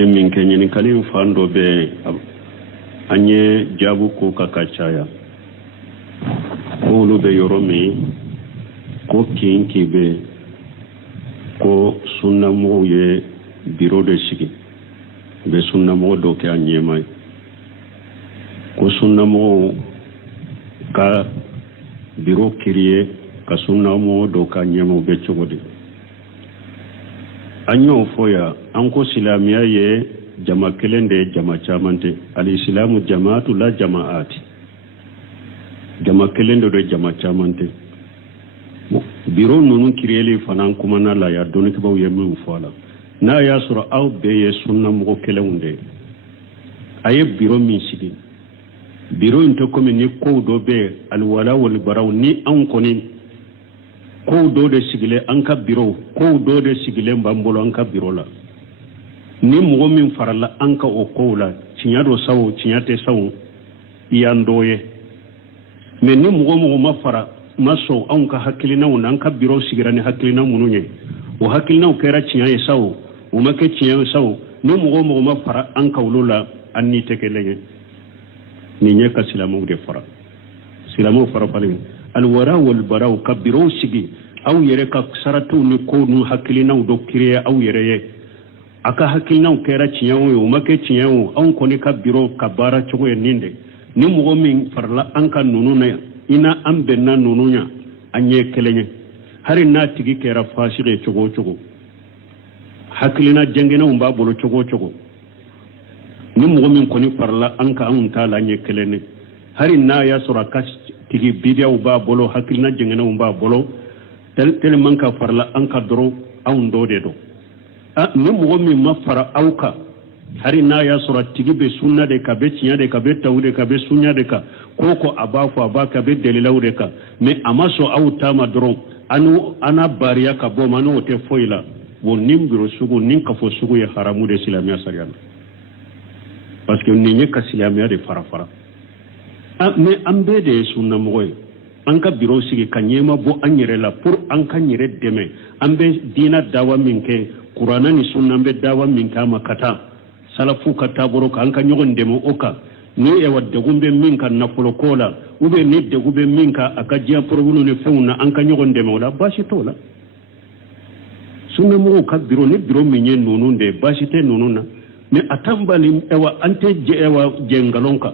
min ke ñini kalin fando be anye jabu ko kakachaya ko lu be yoromi ko kinki be ko sunna mo ye biro de sigi be sunna mo do ke anye mai ko sunna mo ka biro kiriye ka sunna mo do ka anye mo be chogodi anyo foya anko silamiya ye jama kelende jama chamante al-islamu jama'atu la jama'ati jama kelende do jama chamante biro nunu kiriyele fanan kuma na la ya doni kibaw ye min fola na ya sura aw be ye sunna mo kelende aye biro min sigi biro into komi ni ko do be al-wala wal baraw ni an koni ko do de sigile an ka biro ko do de sigile mbambolo an ka biro la ni mo min farala an ka o ko la cinyado sawo cinyate sawo iyandoye me ni mo ma fara maso an ka hakilina wona an ka biro sigirani hakilina mununye o hakilina o kera cinyaye sawo o make cinyaye sawo ni mo ma fara an ka wulula an ni tekelege ni nye ka silamu de fara silamu fara palim alwara wal baraw kabiro sigi aw yere ka saratu ni ko nu hakilina do kire aw yere ye aka hakilina kera ciyawo yo make ciyawo an ko ni kabiro kabara chogo ye ninde ni mugo min farla an kan nununa ina an benna nununya anye kelenye hari na tigi kera fasire chogo chogo hakilina jengena umba bolo chogo chogo ni mugo min ko ni farla an ka an tala anye kelene hari na ya sura kas tigi bidiya uba bolo hakilina jengena umba bolo tel manka farla an ka doro an do de do ni mo mi ma fara auka hari na ya sura tigi be sunna de ka be tinya de ka be tawde ka be sunna de ka koko abafu abaka be delilaw de ka me amaso auta ma doro anu ana bariya ka bo mano te foila wo nimbiro sugu nin ka fo sugu ya haramu de islamiya sariyana parce que ni ne ka islamiya de fara mais ambe de sunna moy an ka biro sigi ka nyema bo an yere la pour an ka nyere deme ambe dina dawa minke qur'ana ni sunna ambe dawa minka makata salafu kata boro ka an ka nyogon demo oka ni e wadde gumbe minka na polo kola ube ni de gumbe minka aka jiya probulu ne feuna an ka nyogon demo la bashi tola sunna mo ka biro ni biro minye nununde bashi te nununa mais atambali ewa ante je ewa jengalonka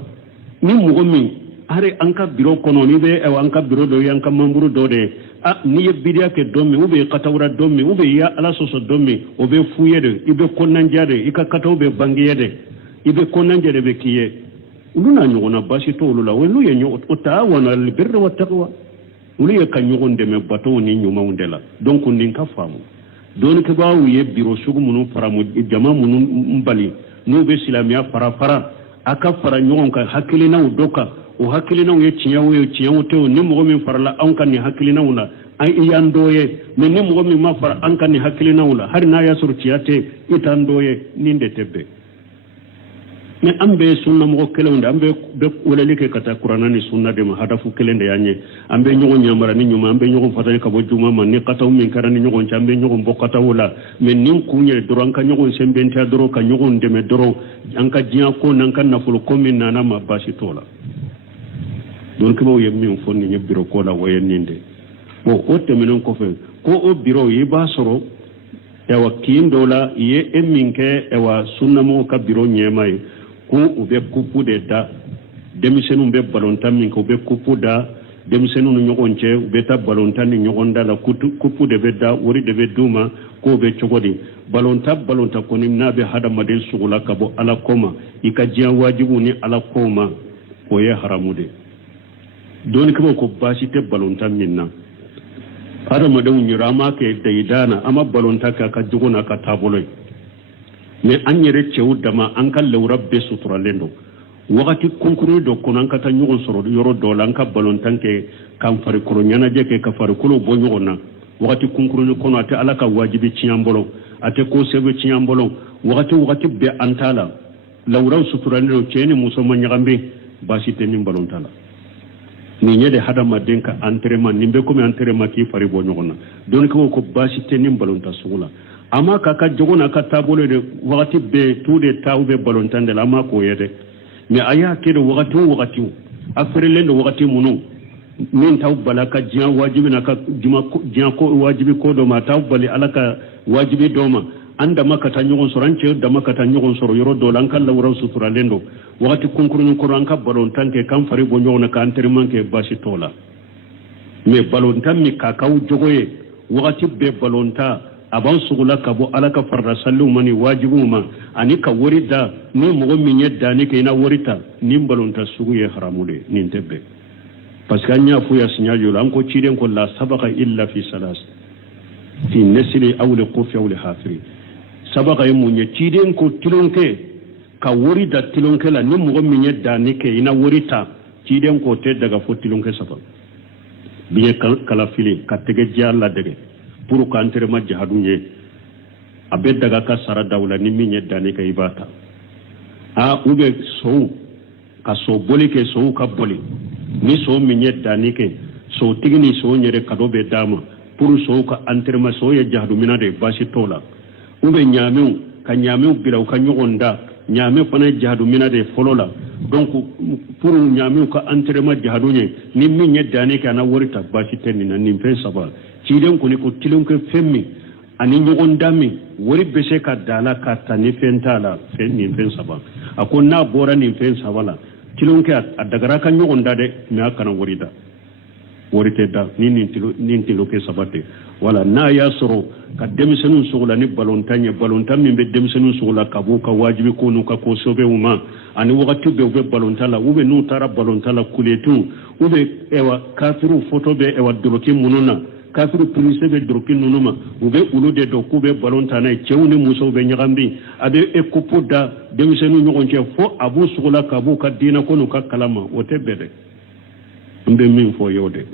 ni mugo min are anka biro kono ni be e anka biro do yanka mamburu do de ni ye bidia ke domi ube katawra domi ube ya ala soso domi obe fuyede ibe konnanjade ika katawbe bangiyede ibe konnanjade be kiye uluna nyona bashi to ulula welu ye nyo utawana al birra wa taqwa ulu ye kan nyogonde me bato ni nyuma undela donc nin ka famu don ke bawu ye biro sugu munu faramu jama munu mbali no be silamiya fara aka fara nyogon ka hakilina udoka o hakilina ye ciyawo te ni mo min farla an kan ni hakilina wala ay iyandoye men ni mo min ma fara an kan ni hakilina wala har na ya sur ciyate itandoye ninde tebbe ne ambe sunna mo kelende ambe be wala like kata qur'ana ni sunna de ma hadafu kelende yanye ambe nyogon nyamara ni nyuma ambe nyogon fatani ka bo juma man ni kata min karani nyogon chambe nyogon bokata wala men nin kunye doron ka nyogon sembenta doro ka nyogon deme doro anka jiya ko nan kan nafulu ko min nana ma bashi tola don ko mo yemmi fonni ni biro ko la wayen ninde o otte menen ko fe ko o biro yi ba soro ewa kindola ye eminke ewa sunna mo ka biro nyemay ko ube kupu de da demisenu be balontan min ko be kupu da demisenu no nyogonche ube ta balontan ni nyogonda la kupu de be da wori de be duma ko be chogodi balonta ko ni nabe hada madel sugula ka bo ala koma ikajiya wajibu ni ala koma ko ye haramude don ko bashi te balonta minna hada madan yurama ke daidana amma balonta ka juguna ka tabuloi me an yere cewu dama an kan lawrabbe suturalendo wakati konkuru do konan ka ta nyugon soro yoro do lan ka balontan ke kan fari kuro nyana je ke ka fari kuro bo nyugona wakati konkuru ni kono ate alaka wajibi ciyambolo ate ko sebe ciyambolo wakati be antala lawraw suturalendo ceni muso manyagambe bashi te nim balontala ni nyede hada madenka entraînement nimbe ko entraînement ki fari bo nyugona don ko bashi te nim balonta sugula ama kaka jogona ka tabolo de wakati be tude tawbe balontande la ma ko yede mais aya kedo wakati afrelen do wakati munu min taw balaka jian wajibi na ka juma jian ko wajibi ko do ma taw bali alaka wajibi do ma anda makata nyogon sorance da makata nyogon soro yoro do lan kala wuro sutura lendo wakati kunkurun kuran ka balontanke kan fari bo nyona ka antermanke bashi tola mais balontan mi kakaw jogoye wakati be balonta aban sugula ka bo alaka farda sallu mani wajibu ma ani ka worida ni mogo min yedda ni ke ina worita ni balonta sugu ye haramude nin tebbe parce que anya fu ya signal an ko ciden ko la sabaqa illa fi salas fi nasli aw li qufi aw li hafiri sabaqa yemunye ciden ko tilonke ka worida tilonke la ni mogo min yedda ni ke ina worita ciden ko te daga fo tilonke saba biye kala fili ka tege jalla dege pour ka entraînement jahadunye abe daga ka sara dawla ni min yedda ni ke ibata a ube so ka so boli ke so ka boli ni so min yedda ni ke so tigini so nyere kado be dama pour so ka entraînement so ye jahadu minade bashi tola ube nyameu ka nyameu bilaw ka nyogonda nyame fana jahadu minade folola donc pour nyameu ka entraînement jahadunye ni min yedda ni ke na worita bashi tenni na nim fe saba ciden ko ni ko tilonke femmi ani nyogondami wori bese ka dala ka tani fentala fen ni fen saba akon na bora ni fen sabala tilonke a dagara ka nyogonda de me akana worida worite da ni tiloke sabate wala na ya soro ka demisenu sugula ni balontanye balontam be demisenu sugula kabu ka wajibi ko no ka ko sobe uma ani wakati be balontala ube no tara balontala kuletu ube ewa kafiru photo be ewa doloki mununa kafiru prince be doloki nunuma ube ulude do kube balontana cewni muso be nyagambi abe ekopo da demisenu nyogonche fo abu sugula kabu ka dina ko no ka kalama wote bede mbe min fo yode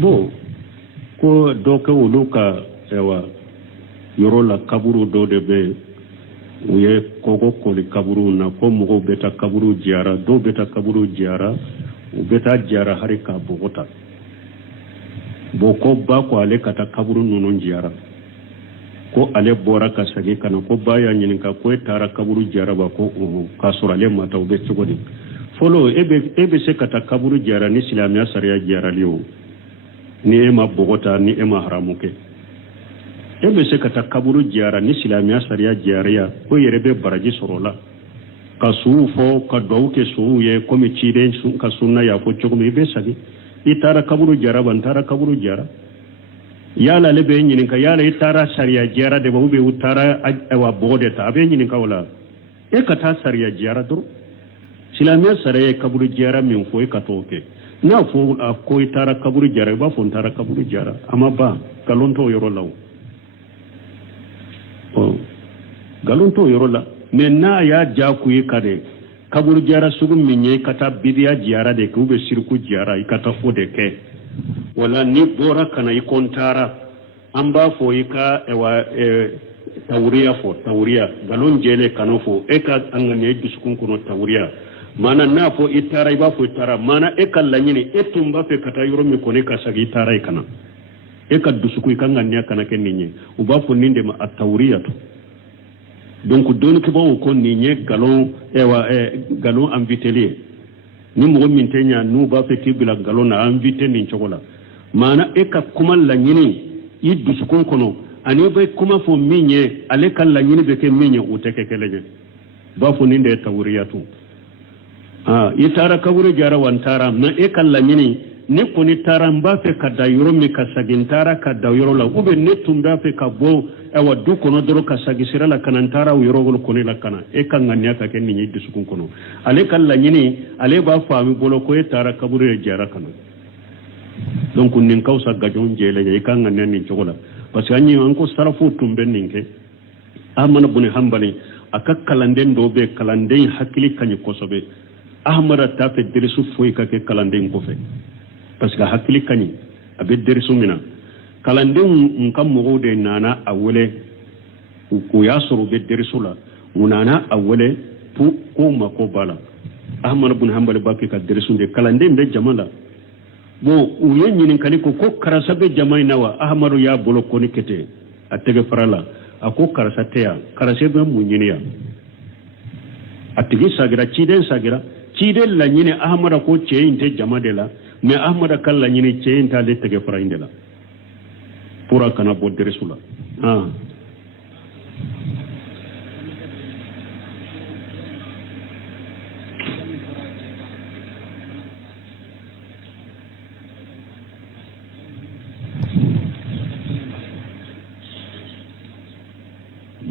bo ko doke wuluka ewa yoro la kaburu do de be uye kogo koli kaburu na ko mogo beta kaburu jiara do beta kaburu jiara u beta jiara hari ka bogota boko ba ko ale kata kaburu nonon jiara ko ale bora ka sage kana ko baya nyinin ka ko tara kaburu jiara ba ko ka surale mata u be chogodi folo ebe se kata kaburu jiara ni islamia sariya jiara liyo ni ema bogota ni ema haramuke ebe se kata kaburu jiara ni islamia sariya jiariya ko yerebe baraji sorola ka suufo ka dawke suuye komi cide ka sunna ya ko chogumi be sagi itara kaburu jiara bantara kaburu jiara yala lebe nyinin ka yala itara sariya jiara de babu be utara ewa bogode ta abe nyinin ka wala e kata sariya jiara dur islamia sariya kaburu jiara min fo e katoke na fo ko itara kaburu jiara ba fo tara kaburu jiara amma ba kalonto yoro law galonto yoro la mais na ya jaku yi kade kaburu jiara sugu minye kata bidiya jiara de kube sirku jiara ikata fo de ke wala ni bora kana ikontara amba fo ika ewa tawriya galon jele kanofo eka angane disukun kuno tawriya mana na fo itara iba fo itara mana eka lanyini etumba fe kata yoro mi kone ka sagi itara ikana eka dusuku ikanga nya kana keninye uba fo ninde ma atawriya to donc don ke bawo ko ninye galon ewa galon invitelier ni mo min tenya nu ba fe tibila galon na invité ni chokola mana eka kuma lanyini yiddu sukun kono ani bay kuma fo minye ale kan lanyini be ke minye uteke keleje ba fo ninde tawriyatu itara kabure jara wantara na eka lanyini ne koni tara mba fe kada yoro mi kasagintara kada yoro la ube ne tumba fe kabo ewa du kono doro kasagisira la kanantara yoro gol koni la kana e kan nganya ka ken ni yiddu sukun kono ale kan la nyini ale ba faami bolo ko e tara kabure jara kana donc nin kawsa gajon jele e kan nganya ni chogola parce que anyi an ko sarafu tumbe ninke amana buni hambali aka kalanden do be kalanden hakili kanyi kosobe ahmara ta fe derisu foyi ka ke kalanden ko fe parce que hakili kanyi abe derisu mina kalanden nkam mogo de nana awele ko ya soro be derisu la munana awele pu ko mako bala ahmad ibn hanbal bakki ka derisu de kalanden be jamala bo uye nyinin kali ko karasa be jamai nawa ahmadu ya bolo ko ni kete atege farala ako karasa teya karase be munyiniya atigi sagira ciden la nyine ahmada ko ceinte jamade la mais ahmada kala nyine ceinta le tege farainde la pura kana bo deresula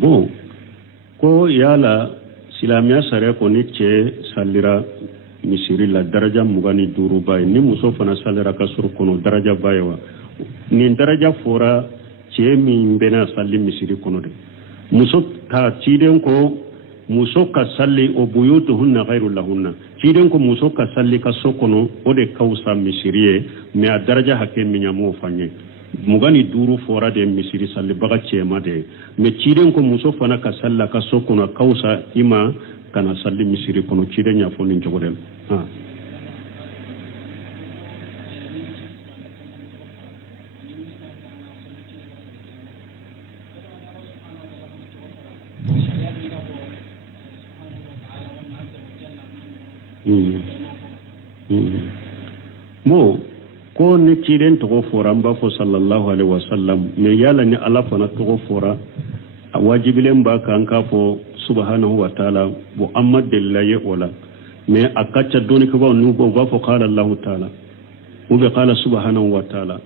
bon ko yala silamiya sare ko ni ce salira misiri la daraja mugani duru bay ni muso fana salira ka sur kono daraja baywa ni daraja fora ce min bena salli misiri kono de muso ta ciden ko muso ka salli o buyutuhunna ghayrul lahunna ciden ko muso ka salli ka sokono o de kausa misiriye me a daraja hakke minya mo fanye mugani duru fora de misiri salli baga cema de me ciden ko muso fana ka salla ka sokono kausa ima kana salli misiri kono ciden ya fo nin jogodel mo ko ni ciden to fora mba fo sallallahu alaihi wasallam me yala ni ala fana to fora wajibilen ba kan ka fo subhanahu wa ta'ala muhammad billahi wala me akacha doni ko ba nu go ba fo qala allah ta'ala u be qala subhanahu wa ta'ala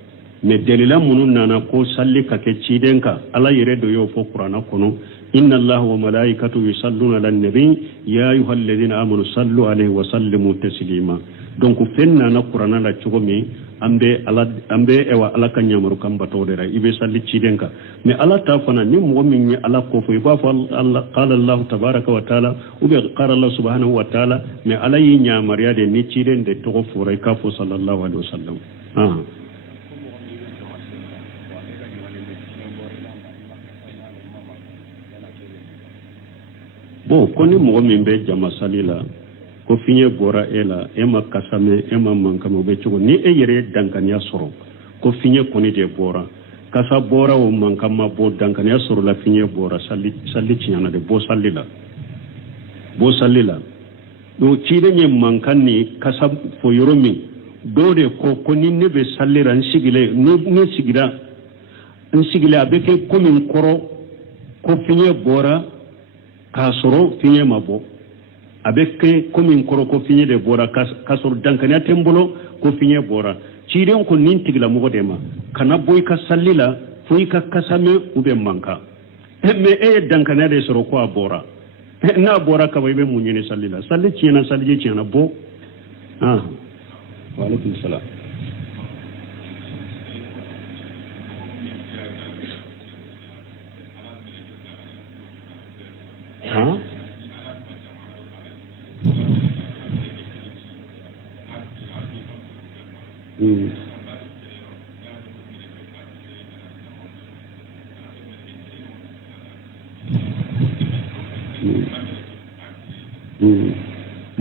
me delila munun nana ko salli ka ke ciden ka ala yire do yo fo qur'ana kono inna allaha wa malaikatahu yusalluna ala nabi ya ayyuhalladhina amanu sallu alayhi wa sallimu taslima donc fenna na qur'ana la chogomi ambe ewa ala kan nyamaru kan bato de ray ibe salli cidenka me ala ta fana ni mo min ni ala ko fo ba fa Allah qala Allah tabaaraka wa taala ube qala Allah subhanahu wa taala me ala yi nyamariya de ni ciden de to fo ray ka fo sallallahu alaihi wasallam bo koni mo min be jama salila ko fiñe bora ela ema kasame ema mankamo be cugo ni e yere dankaniya soro ko fiñe koni de bora kasa bora o mankama bo dankaniya soro la fiñe bora salli ciñana de bo sallila do cide ñe mankanni kasa fo yoro min do de ko ni ne be sallira nsigile ne sigila abeke komin koro ko fiñe bora ka soro fiñe mabo avec commune koro ko fiñe de bora kasor dankania tembolo ko fiñe bora ciden ko nin tigla mo dema kana boy ka sallila foy ka kasame ube manka me dankania de soro ko bora na bora ka baybe munyene sallila salli ciena bo wa alaikum salam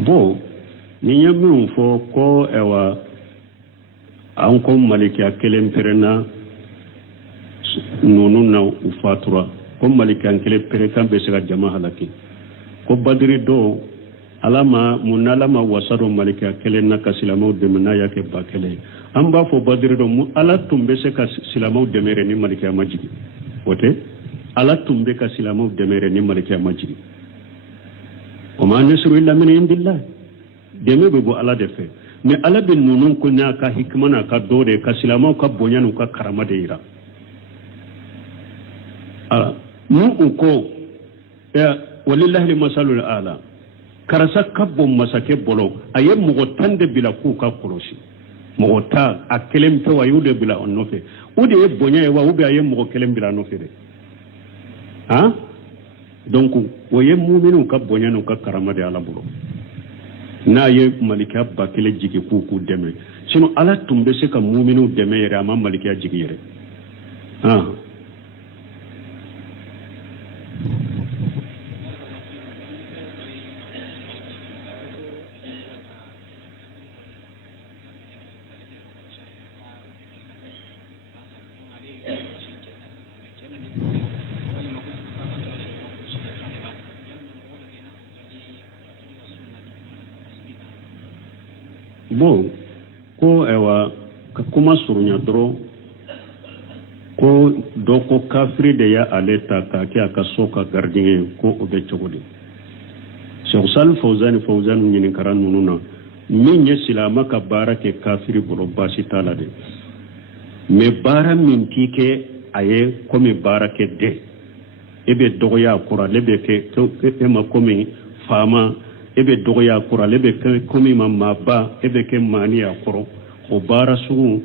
bo ni yamin fo ko ewa an ko malikiya kelen perena nonu na ufatura ko malikiya kelen pere kan be sega jama halaki ko badiri do alama munalama wasaro malikiya kelen na kasilamaw demna yake bakele an ba fo badiri do ala tumbe se ka silamaw demere ni malikiya majigi wote ala tumbe ka silamaw demere ni malikiya majigi وما نصر إلا من عند الله deme be bo ala de fe mais ala be nunun ko na ka hikmana ka dode ka silama ka bonyanu ka karama de ira mu ko ya walillahi masalul ala karasa kabbo masake bolo ayem mo tande bila ku ka koroshi mo ta akelem to wayude bila onnofe udi e bonya e wa ubi ayem mo kelem bila nofe de donc o ye mu'minu ka bonya no ka karama de ala bolo n'a ye malikiya ba kelen jigi k'u dɛmɛ sinon ala tun bɛ se ka mu'minu dɛmɛ yɛrɛ a ma malikiya jigi yɛrɛ bon ko ewa ka kuma surunya dɔrɔn ko dɔ ko kafiri de ya ale ta k'a kɛ a ka so ka gardien ye ko o bɛ cogo di Cheikh Sal Fawzani ɲininkara ninnu na min ye silama ka baara kɛ kafiri bolo baasi t'a la de mais baara min t'i kɛ a ye komi baara kɛ dɛ e bɛ dɔgɔya a kɔrɔ ale bɛ kɛ e ma komi faama e bɛ dɔgɔya a kɔrɔ ale bɛ kɛ komi maaba e bɛ kɛ maani a kɔrɔ o baara sugu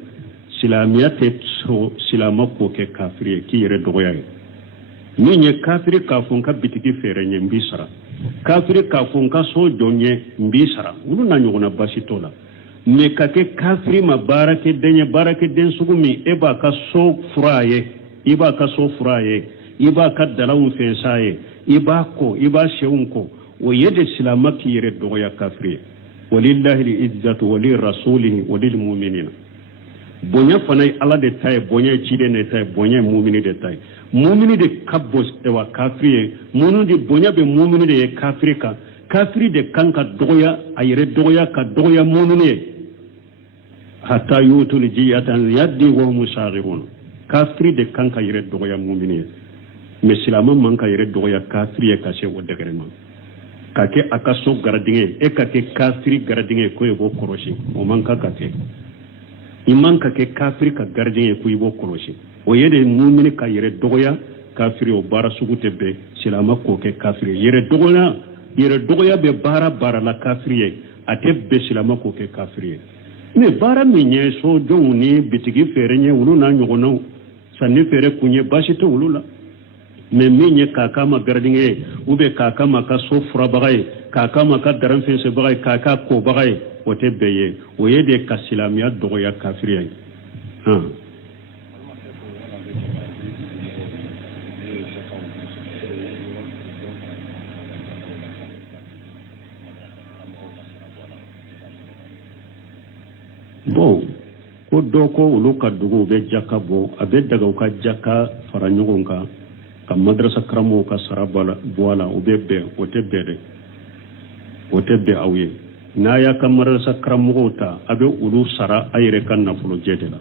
silamiya tɛ so silama k'o kɛ kafiri ye k'i yɛrɛ dɔgɔya ye min ye kafiri k'a fɔ n ka bitigi feere ɲɛ n b'i sara kafiri k'a fɔ n ka so jɔ ɲɛ n b'i sara olu n'a ɲɔgɔnna baasi t'o la mais ka kɛ kafiri ma baarakɛden ye baarakɛden sugu min e b'a ka so fura a ye i b'a ka so fura a ye i b'a ka dalanw fɛnsa a ye i b'a kɔ i b'a sɛw kɔ o ye de silama k'i yɛrɛ dɔgɔya kafiri ye walillahi al-izzatu wa li rasulihi wa lil mu'minina bonya fana ye ala de ta ye bonya ye ciden de ta ye bonya ye mumini de ta ye mumini de ka bon wa kafiri ye minnu de bonya bɛ mumini de ye kafiri kan kafiri de kan ka dɔgɔya a yɛrɛ dɔgɔya ka dɔgɔya mumini ye hatta yutul jiyatan yaddi wa hum saghirun kafiri de kan ka yɛrɛ dɔgɔya mumini ye mais silama man ka yɛrɛ dɔgɔya kafiri ye ka se o dɛgɛrɛ ma ka kɛ a ka so gardien e ka kɛ kafiri gardien ko e b'o kɔlɔsi o man ka kɛ i man ka kɛ kafiri ka gardien ye ko i b'o kɔlɔsi o ye de mumini ka yɛrɛ dɔgɔya kafiri o baara sugu tɛ bɛn silama k'o kɛ kafiri yɛrɛ dɔgɔya bɛ baara la kafiri ye a tɛ bɛn silama k'o kɛ kafiri ye mais baara min ye sodenw ni bitigi feere ɲɛ olu n'a ɲɔgɔnnaw sanni feere kun ye baasi tɛ olu la mais min ye k'a k'a ma gardien ye ou bien k'a k'a ma ka so furabaga ye k'a k'a ma ka daran fɛnsɛbaga ye k'a k'a kobaga ye o tɛ bɛɛ ye o ye de ka silamiya dɔgɔya kafiriya ye bon ko dɔ ko olu ka dugu u bɛ jaka bɔ a bɛ daga u ka jaka fara ɲɔgɔn kan ka madrasa karamɔgɔw ka sara bɔ a la o bɛ bɛn o tɛ bɛn dɛ o tɛ bɛn aw ye n'a y'a ka madrasa karamɔgɔw ta a bɛ olu sara a yɛrɛ ka nafolojɛ de la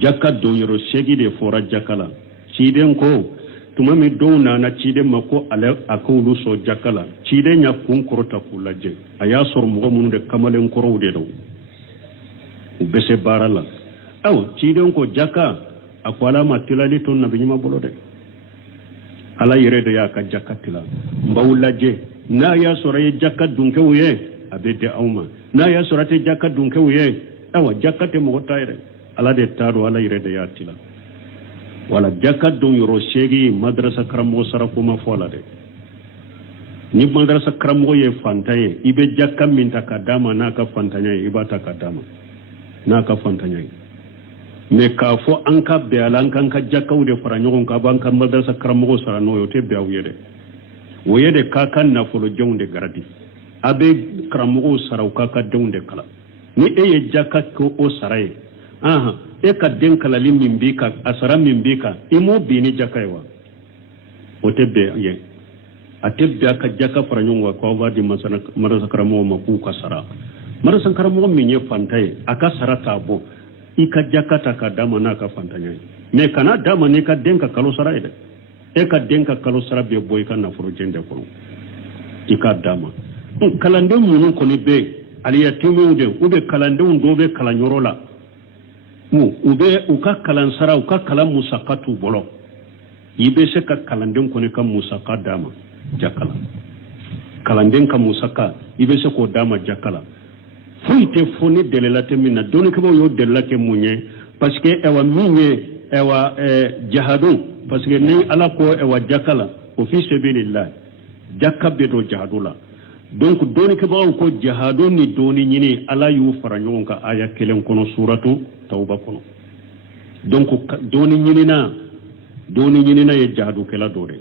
jaka donyɔrɔ 8 de fɔra jaka la ciden ko tuma min dɔw nana ciden ma ko a ka olu sɔn jaka la ciden y'a kun kɔrɔta k'u lajɛ a y'a sɔrɔ mɔgɔ minnu de kamalen kɔrɔw de don u bɛ se baara la ciden ko jaka a ko ala ma tilali to nabi ɲuman bolo dɛ ala yɛrɛ de y'a ka jaka tila n b'aw lajɛ n'a y'a sɔrɔ ye jaka dunkɛw ye a bɛ di aw ma n'a y'a sɔrɔ a tɛ jaka dunkɛw ye jaka tɛ mɔgɔ ta yɛrɛ ala de t'a dɔn ala yɛrɛ de y'a tila wala jaka donyɔrɔ 8 madrasa karamɔgɔ sarako ma fɔ la dɛ ni madrasa karamɔgɔ ye fantan ye i bɛ jaka min ta ka d'a ma n'a ka fantanya ye i b'a ta ka d'a ma n'a ka fantanya ye mais k'a fɔ an ka bɛn a la an k'an ka jakaw de fara ɲɔgɔn kan a b'an ka madrasa karamɔgɔ sara n'o ye o tɛ bɛn aw ye dɛ o ye de k'a ka nafolodenw de garadi a bɛ karamɔgɔw sara u k'a ka denw de kala ni e ye jaka kɛ o sara ye e ka den kalali min b'i kan a sara min b'i kan i m'o bin ni jaka ye wa o tɛ bɛn ye a tɛ bɛn a ka jaka fara ɲɔgɔn kan k'aw b'a di madrasa karamɔgɔw ma k'u ka sara madrasa karamɔgɔ min ye fantan ye a ka sara t'a bɔ i ka jaka ta k'a d'a ma n'a ka fantanya ye mais kana d'a ma n'i ka den ka kalo sara ye dɛ e ka den ka kalo sara bɛ bɔ i ka nafolojɛ de kɔnɔ i k'a d'a ma kalanden minnu kɔni bɛ yen aliyatimɛw de u bɛ kalandenw dɔw bɛ kalanyɔrɔ la u bɛ u ka kalan sara u ka kalan musaka t'u bolo i bɛ se ka kalanden kɔni ka musaka d'a ma jaka la kalanden ka musaka i bɛ se k'o d'a ma jaka la foyi tɛ fɔ ni dɛlɛla tɛ min na dɔnnikɛlaw y'o dɛlɛla kɛ mun ye parce que min ye jahadu parce que ni ala ko jaka la o fi sabilillah jakka be do jahadula donc doni ke bawo ko jahado ni doni nyini ala yu fara nyon ka aya kelen kono suratu tauba kono donc doni nyini na ye jahadu kala dore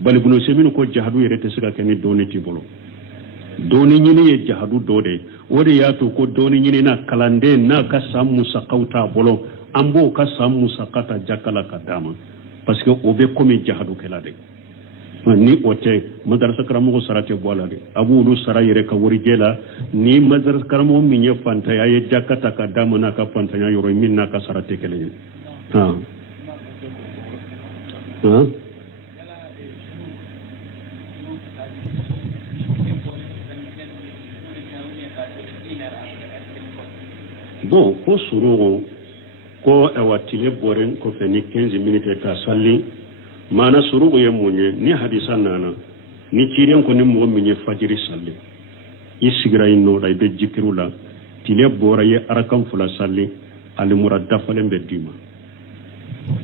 bal ibn semin ko jahadu yere te siga ken doni ti bolo doni nyini ye jahadu dode wori ya to ko doni nyini na kalande na ka samu sakauta bolo ambo ka samu sakata jakala kadama parce que obe komi jahadu kala de ni ote madrasa karamo sarate bola de abu lu sara yere ka wori jela ni madrasa karamo min ye fanta ya ye jakata kadama na ka fanta ya yoro min na ka sarate kala ha ha bon ko suru ko awatile boren ko feni 15 minutes ka salli mana suru ye munye ni hadisa nana ni ciren ko ni mo minye fajiri salli isigira inno da be jikirula tile bora ye arakam fula salli al muraddafalen be dima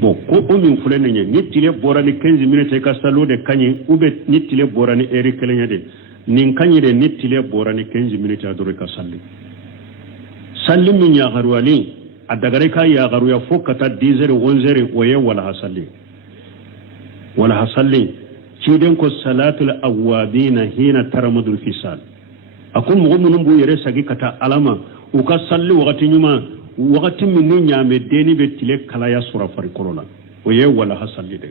bon ko o min fulene ni tile bora ni 15 minutes ka sallo de kanyi ube ni tile bora ni eri kelenya de nin kanyi de ni tile bora ni 15 minutes adore ka salli salli min ya garwali adagare ka ya garu ya fokata 10 11 oye wala hasalli ciden ko salatul awabina hina taramudul fisal akun mo munum bu yere sagi kata alama u ka salli wakati nyuma wakati min nyame deni be tile kala ya sura fari korola oye wala hasalli de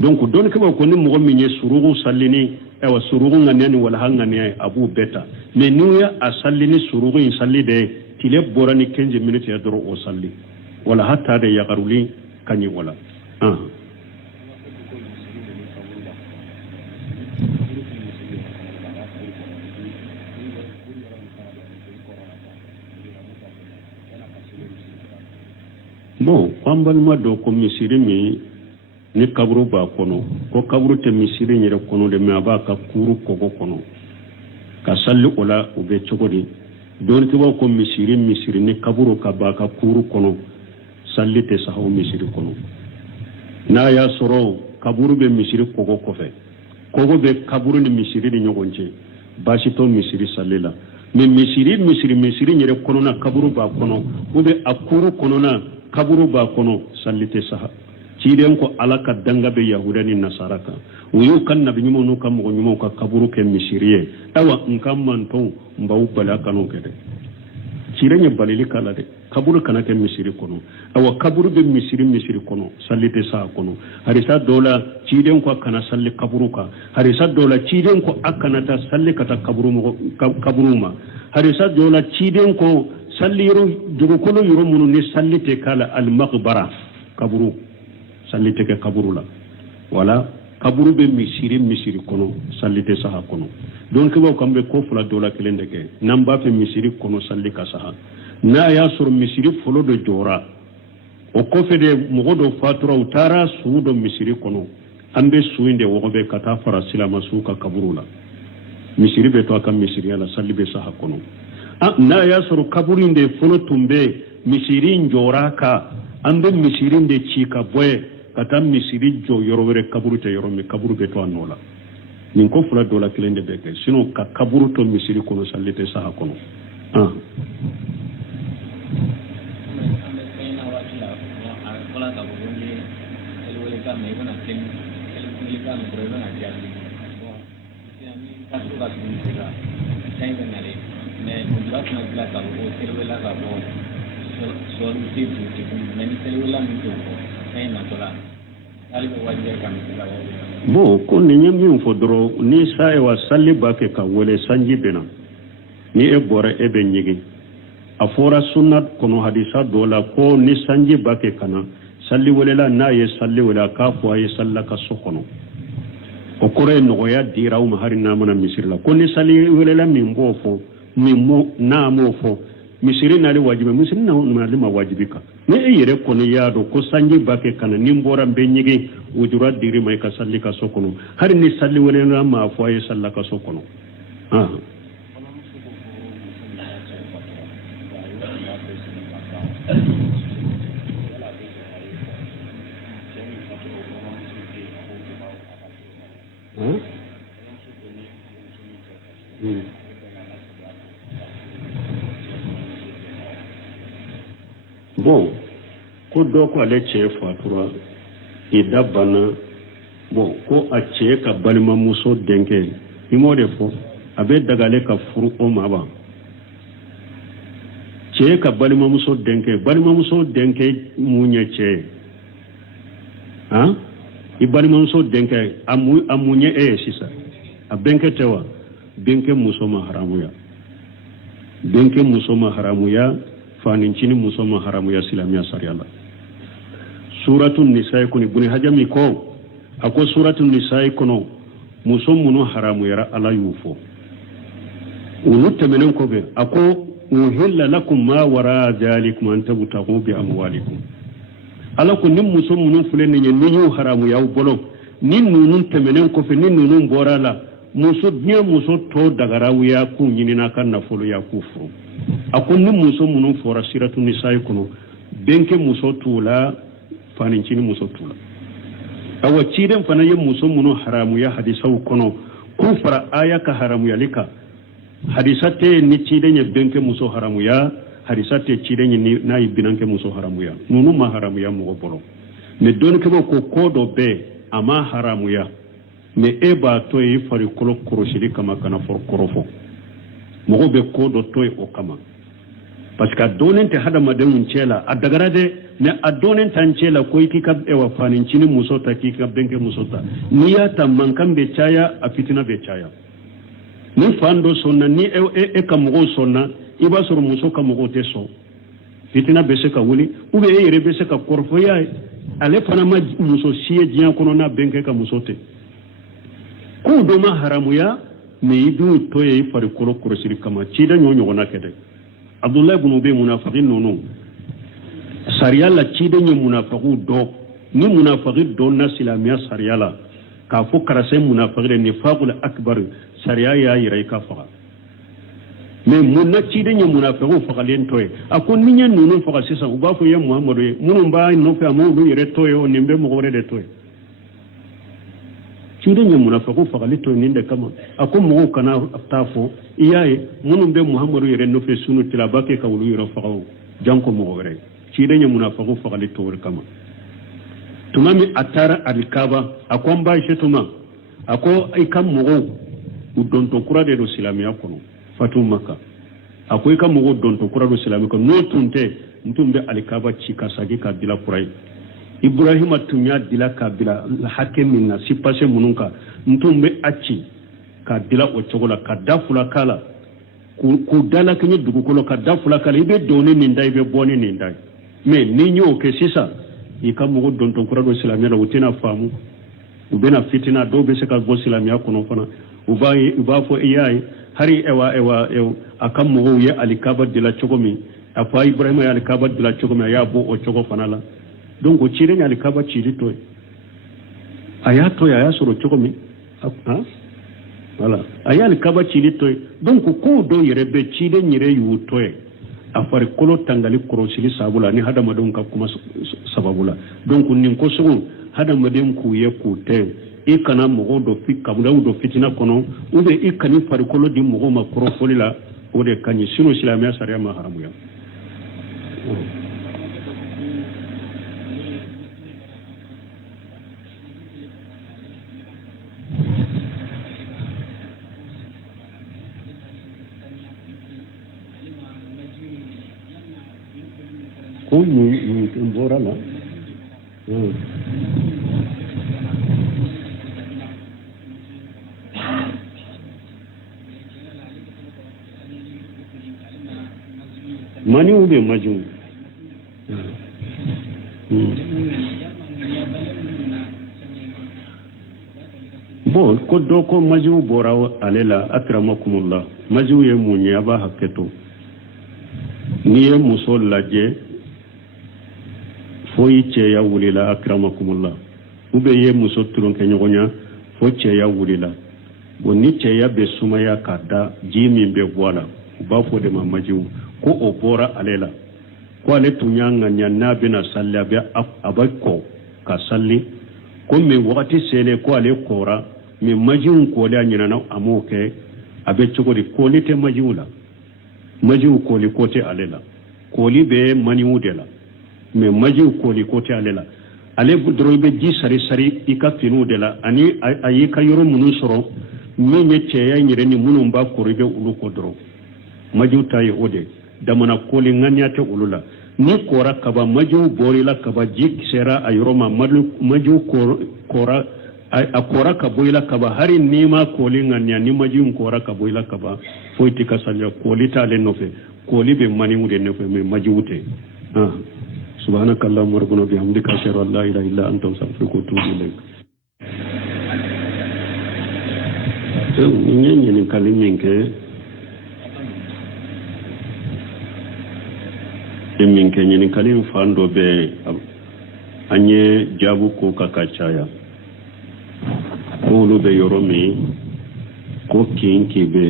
donc don ko ko ni mo min ye surugu sallini ewa surugu ngani wala hangani abu beta mais niya asallini surugu in salli de tile borani 15 minutes ya doro o salli wala hatta de ya garuli kanyi wala bon kwambal ma do ko misiri mi ni kaburu ba kono ko kaburu te misiri nyere kono de me abaka kuru kogo kono ka salli ola ube chogodi don ti ko misiri ni kaburu ka baka kuru kono salli te sahaw misiri kono na ya soro kaburu be misiri kogo kofe kogo be kaburu ni misiri ni nyogonje bashi to misiri sallila me misiri nyere kono na kaburu ba kono ube akuru kono na kaburu ba kono sallite saha ciden ko alaka danga be yahudani nasaraka uyu kan nabi nyumo no kam nyumo ka kaburu ke misiriye awa nkam manto mbaw bala kanu kede cirenya balili kala de kaburu kana ke misiri kono awa kaburu be misiri kono sallite saha kono harisa dola ciden ko kana salli kaburu ka harisa dola ciden ko akana ta salli kata kaburu ma harisa dola ciden ko salli yoro jogo kono yoro munu ni sallite kala al maghbara kaburu sallite ke kaburu la wala kaburu be misiri kono sallite saha kono donc bo kambe ko fula dola kelende ke namba fe misiri kono salli ka saha na ya sur misiri folo do jora o ko fe de mogodo fatura utara suudo misiri kono ambe suinde wobe kata fara silama suka kaburu la misiri be to akam misiri ala salli be saha kono na ya suru kaburinde fono tumbe misirin joraka ando misirinde chika boye kata misiri jo yorowere kaburu te yoromi kaburu be to anola nin ko fula dola kilende beke sino ka kaburu to misiri kono sallite saha kono bon ko ni nyami fodro ni sai wa salli bake ka wole sanji bena ni e bore e be nyigi afora sunnat kono hadisa dola ko ni sanji bake kana salli wole la na ye salli wala ka fo ye sallaka sokono o kore no ya diraw ma harina mona misirla ko ni salli wole la min bofo min mo na mo fo misiri nali wajibi misiri na nali ma wajibika ne yere kono yaado ko sanji bake kana nimbora be nyigi wujura diri mai ka salli ka sokono har ni salli wala na ma fo ay sallaka sokono bon ko dɔ ko ale cɛ fatura i da banna bon ko a cɛ ka balimamuso denkɛ i m'o de fɔ a bɛ dagale ka furu o ma ba cɛ ka balimamuso denkɛ mun ye cɛ ye han i balimamuso denkɛ a mun ye e ye sisan a benkɛ tɛ wa benkɛ muso ma haramuya fanincini muso ma haramuya silamɛya sariya la suratu nisa'i kɔni buni hajami ko a ko suratu nisa'i kɔnɔ muso minnu haramuyara ala y'u fɔ olu tɛmɛnen kɔfɛ a ko uhilla lakum ma wara zalikum an tabtagu bi amwalikum ala ko ni muso minnu filɛ nin ye ni y'u haramuya aw bolo ni ninnu tɛmɛnen kɔfɛ ni ninnu bɔra la diɲɛ muso tɔ dagaraw y'a k'u ɲinina ka nafolo y'a k'u furu a ko ni muso minnu fɔra siratu nisa'i kɔnɔ benkɛ muso t'u la fanincini muso t'u la awa ciden fana ye muso minnu haramuya hadisaw kɔnɔ k'u fara aya ka haramuyali kan hadisa tɛ ni ciden ye benkɛ muso haramuya hadisa tɛ ciden ye n'a ye binankɛ muso haramuya ninnu ma haramuya mɔgɔ bolo mais dɔnnikɛlaw ko ko dɔ bɛ a ma haramuya mais e b'a to ye farikolo kɔrɔsili kama kana kɔrɔfɔ mɔgɔ bɛ ko dɔ to ye o kama parce que a dɔnnen tɛ hadamadenw cɛ la a dagara dɛ mais a dɔnnen t'an cɛ la ko i k'i ka fanincini muso ta k'i ka benkɛ muso ta n'i y'a ta mankan bɛ caya a fitina bɛ caya ni fan dɔ sɔnna ni e ka mɔgɔw sɔnna i b'a sɔrɔ muso ka mɔgɔw tɛ sɔn fitina bɛ se ka wuli ou bien e yɛrɛ bɛ se ka kɔrɔfɔ i y'a ye ale fana ma muso si ye diɲɛ kɔnɔ n'a benkɛ ka muso tɛ k'u dɔ ma haramuya mais i b'u to ye i farikolo kɔrɔsili kama ciden y'o ɲɔgɔnna kɛ dɛ abdullahi ibn ubay munafiki ninnu sariya la ciden ye munafikiw dɔ ni munafiki dɔnna silamɛya sariya la k'a fɔ karisa munafiki de nifaqul akbar sariya y'a yira i ka faga mais mun na ciden ye munafikiw fagalen tɔ ye a ko ni ye ninnu faga sisan u b'a fɔ i ye muhamadu ye minnu b'a nɔfɛ a m'olu yɛrɛ tɔ ye o nin bɛ mɔgɔ wɛrɛ de tɔ ye ciden ye munafikiw fagali tɔ ye nin de kama a ko mɔgɔw kana taa fɔ i y'a ye minnu bɛ muhamadu yɛrɛ nɔfɛ sunu tila a b'a kɛ ka olu yɛrɛ faga o janko mɔgɔ wɛrɛ ciden ye munafikiw fagali tɔ o de kama tuma min a taara alikaba a ko an b'a ye tuma a ko i ka mɔgɔw u dɔntɔ kura de don silamɛya kɔnɔ fatu maka a ko i ka mɔgɔw dɔntɔ kura don silamɛya kɔnɔ n'o tun tɛ n tun bɛ alikaba ci ka sagi k'a dila kura ye ibrahima tun y'a dila k'a bila hakɛ min na si pase minnu kan n tun bɛ a ci k'a dila o cogo la ka da fula k'a la k'u dalakɛɲɛ dugukolo ka da fula k'a la i bɛ don ni nin da i bɛ bɔ ni nin da ye mais n'i y'o kɛ sisan i ka mɔgɔ dɔntɔ kura don silamɛya la u tɛna faamu u bɛna fitina dɔw bɛ se ka bɔ silamɛya kɔnɔ fana u b'a fɔ i y'a ye hari a ka mɔgɔw ye alikaba dila cogo min a fɔ ibrahima ye alikaba dila cogo min a y'a bɔ o cogo fana la donc o ciden ye alikaba cili to ye a y'a to ye a y'a sɔrɔ cogo min voilà a ye alikaba cili to ye donc kow dɔw yɛrɛ bɛ ciden yɛrɛ y'u to ye a farikolo tangali kɔrɔsili sababu la ni hadamadenw ka kuma sababu la donc nin kosɔn hadamaden k'u ye k'u tɛ i kana mɔgɔw dɔ kabulaw dɔ fitina kɔnɔ ou bien i kani farikolo di mɔgɔw ma kɔrɔfɔli la o de ka ɲi sinon silamɛya sariya ma haramuya ko mun bɔra la mani ou bien majum bon ko dɔ ko majiw bɔra ale la akramakumullah majiw ye mun ye a b'a hakɛ to n'i ye muso lajɛ fo i cɛya wulila akramakumullah ou bien i ye muso tulonkɛ ɲɔgɔnya fo cɛya wulila bon ni cɛya bɛ sumaya ka da ji min bɛ bɔ a la u b'a fɔ de ma majiw ko o bɔra ale la ko ale tun y'a ŋaniya n'a bɛna salli a bɛ kɔ ka salli ko mais wagati selen ko ale kɔra mais majiw kɔlen a ɲinana a m'o kɛ abe cogodi kooli te majiw la majiw kooli ko te ale la kooli be maniwu de la mais majiw kooli ko te ale la ale doro be ji sari sari i ka finiw de la ani a y'i ka yɔrɔ minnu sɔrɔ min ye cɛya yɛrɛ ni minnu b'a kɔrɔ i bɛ olu ko dɔrɔn majiw ta ye o de damana kooli ŋaniya tɛ olu la ni kora kaba majiw bɔr'i la kaba ji sera a yɔrɔ ma majiw kora a kora ka bɔ i la kaba hari n'i ma kooli ŋaniya ni majiw kora ka bɔ i la kaba foyi tɛ ka saniya kooli t'ale nɔfɛ kooli bɛ maniw de nɔfɛ mais majiw tɛ سبحانك اللهم ربنا بحمدك أشهد أن لا إله إلا أنت أستغفرك وأتوب إليك. Ini kali mingke ini kali fando be anye jabu ko kakachaya ko lu be yoromi ko kinki be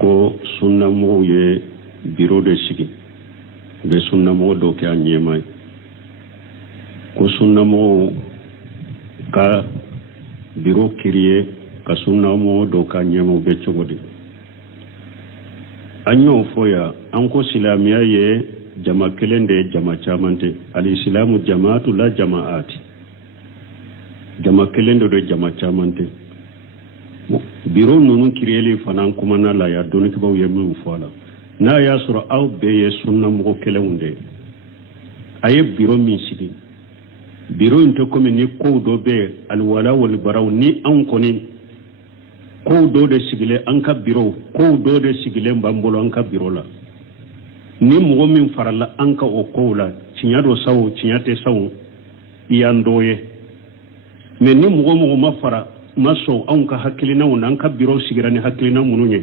ko sunna mo ye biro de sigi be sunna mo do ke anyemai ko sunna mo ka biro kiriye ka sunna mo do ka nyemo be chogodi anyo foya anko silamiya ye jama kelende jama chamante al-islamu jama'atu la jama'ati jama kelende do jama chamante biro nunu kiriyeli fanan kuma na la ya doni kibaw yemi fola na ya sura aw be sunna mo kelewunde aye biro min sigi biro into komi ni ko do be alwala wal baraw ni an koni ko do de sigile an ka biro ko do de sigile mbambolo an ka biro la ni mo min farala an ka o ko la cinyado sawo cinyate sawo iyandoye me ni mo ma fara maso an ka hakilina won an ka biro sigirani hakilina mununye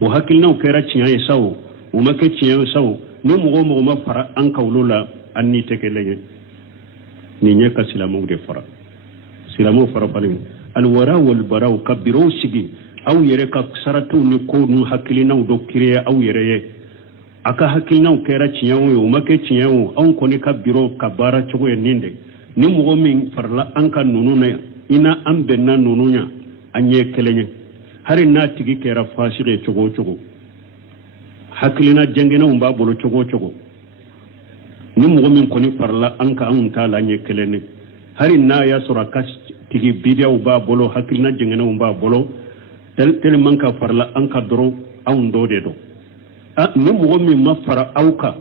o hakilina kera cinyaye sawo o make cinyaye sawo ni mo ma fara an ka wulula an ni tekeleye ni nye ka silamu de fara silamu fara palim alwara wal baraw kabiro sigi aw yere ka saratu ni ko nu hakilina do kire aw yere ye aka hakilina kera cinyawo o make cinyawo an ko ni kabiro kabara chogo ye ninde ni mo min farla an ka nununa ina an benna nununya anye kelenye hari na tigi kera fasire chogo chogo hakilina jengena umba bolo chogo chogo ni mo min ko ni farla an ka an ta la nye kelene hari na ya sura kas tigi bidia uba bolo hakilina jengena umba bolo tel manka farla an ka doro an do de do ni mo min ma fara auka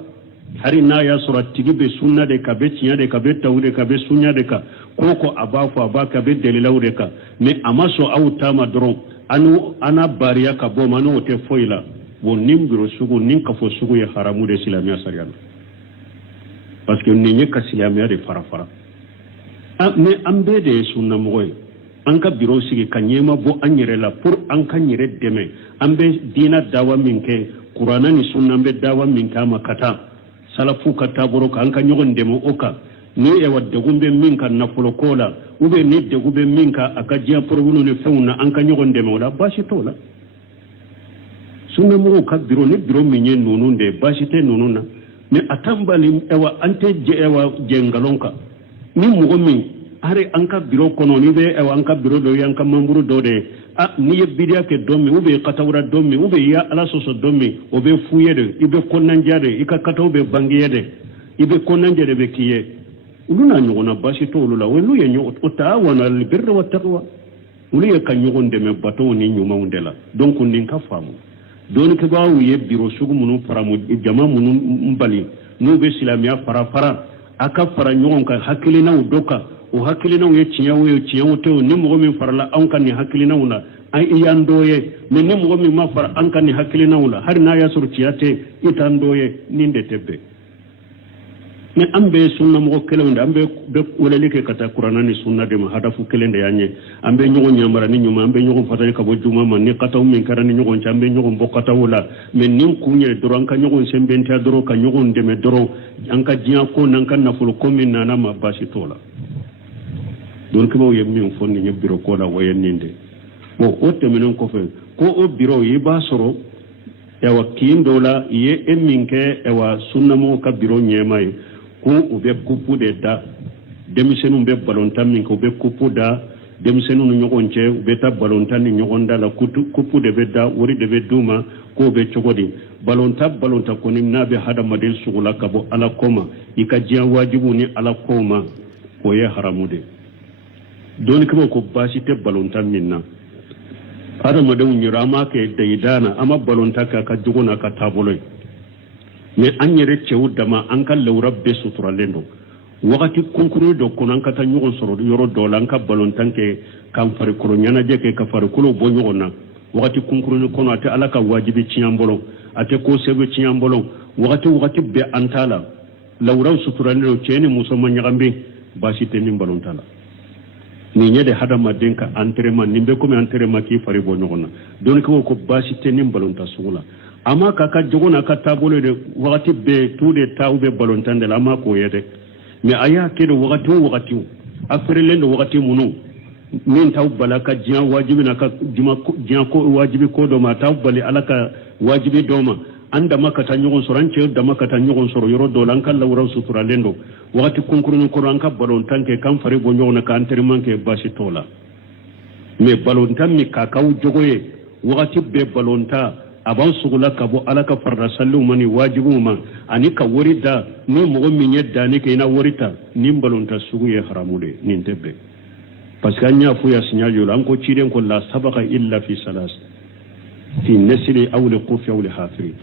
hari na ya sura tigi be sunna de ka be tinya de ka be tawde ka be sunya de ka koko abafu abaka be delilaw de ka me amaso auta ma doro anu ana bariya ka bo manu te foila wo nimbiro sugu nin ka fo sugu ya haramu de silamiya sariyana parce que ni ka silamiya de fara mais ambe de sunna moy an ka biro sigi ka nyema bo anyere la pour an ka nyere deme ambe dina dawa minke qur'ana ni sunna ambe dawa minka makata salafu kata boro ka an ka nyogon demo oka ni e wadde gumbe minka na folo kola ube ni de gumbe minka aka jiya porwuno ne fewna an ka nyogon demo la bashi tola sunna mo ka biro ni biro minye nununde bashi te nununa ne atambali ewa ante je ewa jengalonka ni mo min are anka biro kono ni be ewa anka biro do yanka mamburu do de ni ye bidia ke domi ube katawra domi ube ya ala soso domi obe fuyede ibe konnanjade ika katawbe bangiyede ibe konnanjade be kiye uluna nyogona bashi to ulula welu ye nyo utawana al birra wat taqwa ulu ye kan nyogonde me bato ni nyuma undela donc nin ka famu don ke bawu ye biro sugu munu faramu jama munu mbali no be silamiya fara aka fara nyogon ka hakilina udoka o hakilina ye ciyawo to ni mo min farla an kan ni hakilina una ai iyandoye men ni mo min ma fara an kan ni hakilina una har na ya sur ciyate itandoye ninde tebbe ne ambe sunna mo kelende ambe be wolelike kata qur'ana ni sunna de ma hadafu kelende yanye ambe nyogo nyamara ni nyuma ambe nyogo fatani ka bo juma man ni kata min karani nyogo chambe nyogo bokata wala men nim kunye doro an ka nyogo sembenta doro ka nyogo ndeme doro an ka jiya ko nan kan na fulu komin nana ma bashi tola don ko mo yemmi fonni ni biro ko la wayeninde bo o temenen ko fe ko o biro yi ba soro ewa kindola ye eminke ewa sunna mo ka biro nyemai ko ube kupu de da demisenu be balonta min ko be kupu da demsenu nu ñogon ce beta balonta ni ñogonda la kupu de bedda wori de beduma ko be cogodi balonta koni nabe hada madel sugula kabo ala koma ika jiya wajibu ni ala koma ko ye haramude doni ko basi te balonta minna hada madel nyirama ke daidana ama balonta ka juguna ka taboloy me anyere cewu dama an ka lawra be suturalendo wakati kunkuru do konan ka ta ñogon soro yoro do lan ka balontan ke kan fari kuro nyana je ke ka fari kulo bo ñogona wakati kunkuru ni kono ate ala ka wajibi ciyambolo ate ko sebe ciyambolo wakati be antala lawra suturalendo ceni muso ma ñagambe basi te ni balontala ni ñede hada maden ka entraînement nimbe ko entraînement ki fari bo ñogona don ko basi te ni balonta sugula ama kaka jogona ka tabolo de wakati be tude tawbe balontande la ma ko yede mais aya kedo wakati afere lendo wakati munu min taw balaka jiyan wajibi na ka jiyan ko wajibi ko do ma taw bali alaka wajibi do ma anda makata nyogon soranche da makata nyogon soro yoro do lan kala wura sutura lendo wakati kunkurun ko ran ka balontanke kan fare bo nyona ka antermanke bashi tola mais balontan mi kakaw jogoye wakati be balonta aban sugula ka bo alaka farda sallu mani wajibu ma ani ka worida ni mo min yedda ni kayna worita ni balonta sugu ye haramude nin tebbe parce que anya fu ya signal an ko ciren ko la sabaqa illa fi salas fi nasli aw li qufi aw li hafiri